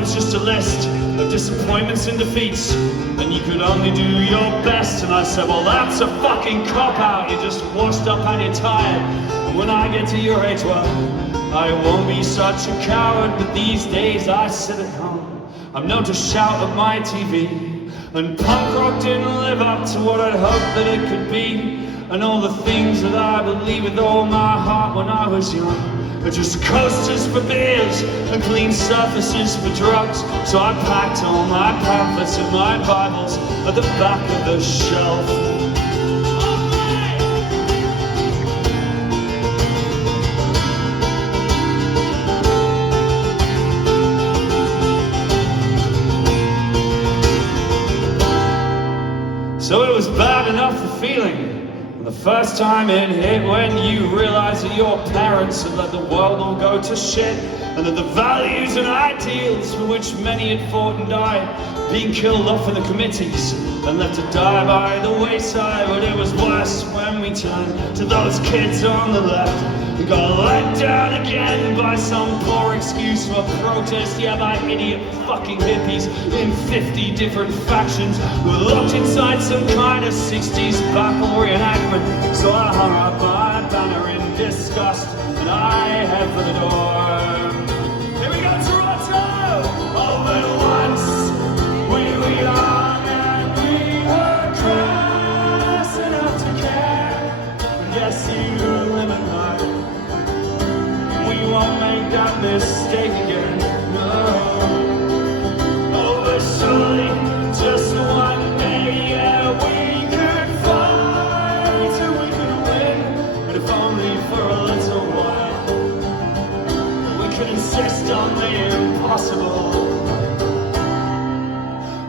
was just a list of disappointments and defeats, and you could only do your best. And I said, well, that's a fucking cop-out. You're just washed up and you're tired. And when I get to your age, well, I won't be such a coward. But these days I sit at home, I'm known to shout at my TV, and punk rock didn't live up to what I'd hoped that it could be. And all the things that I believed with all my heart when I was young are just coasters for beers and clean surfaces for drugs. So I packed all my pamphlets and my Bibles at the back of the shelf. So it was bad enough, the feeling, the first time it hit, when you realize that your parents had let the world all go to shit, and that the values and ideals for which many had fought and died, being killed off in the committees and left to die by the wayside. But it was worse when we turned to those kids on the left who got let down again by some poor excuse for protest. Yeah, by idiot fucking hippies in 50 different factions who were locked inside some kind of 60s battle reenactment. So I hung up my banner in disgust and I head for the door. Here we go, Toronto! Oh, but once we were young and we were crass enough to care. Yes, you live and learn. We won't make that mistake again, no. Oh, but surely just one day, yeah, we could fight and we could win. And if only for a little while, we could insist on the impossible.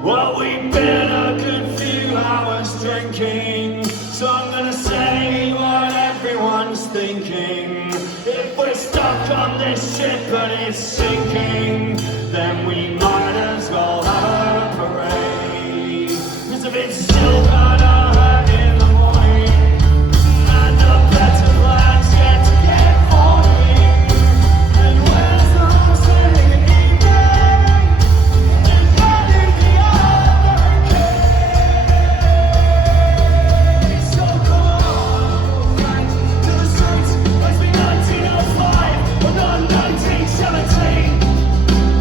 Well, we've been a good few hours drinking, so I'm gonna say what everyone's thinking. If we're stuck on this ship and it's sinking, then we might as well have a parade. 'Cause if it's still gonna hurt in the morning, and the better plans get to get forming, and where's the saying evening, and that is the other case. So come on, back to the streets. Let's be 1905 or not 1917.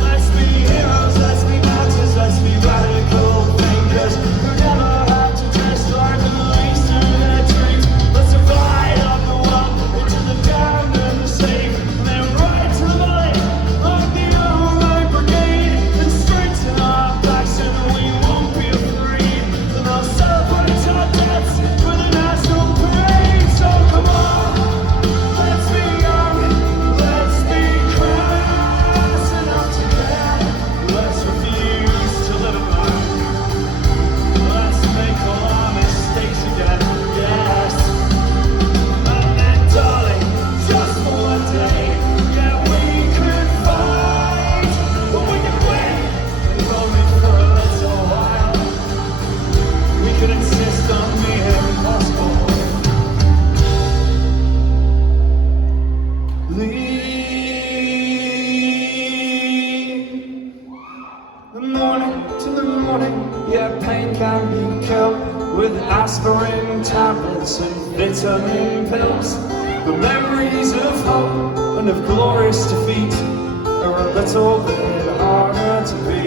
Let's be heroes, let's be martyrs, let's be radical thinkers who never had to dress like the least in their dreams. Let's divide up the world into the damned and the safe, and then right to the valley like the Overnight Brigade, and straight to our backs, and we won't be afraid. And they'll celebrate our deaths with a national parade. So come on, let's be young, let's be crass enough to care. Let's refuse to live alone. Let's make all our mistakes again, yes. And then, darling, just for one day, yeah, we could fight, but we could win. And if only for a little while, we could insist on the impossible. The morning to the morning, yeah, pain can be killed with aspirin tablets and vitamin pills. The memories of hope and of glorious defeat are a little bit harder to beat.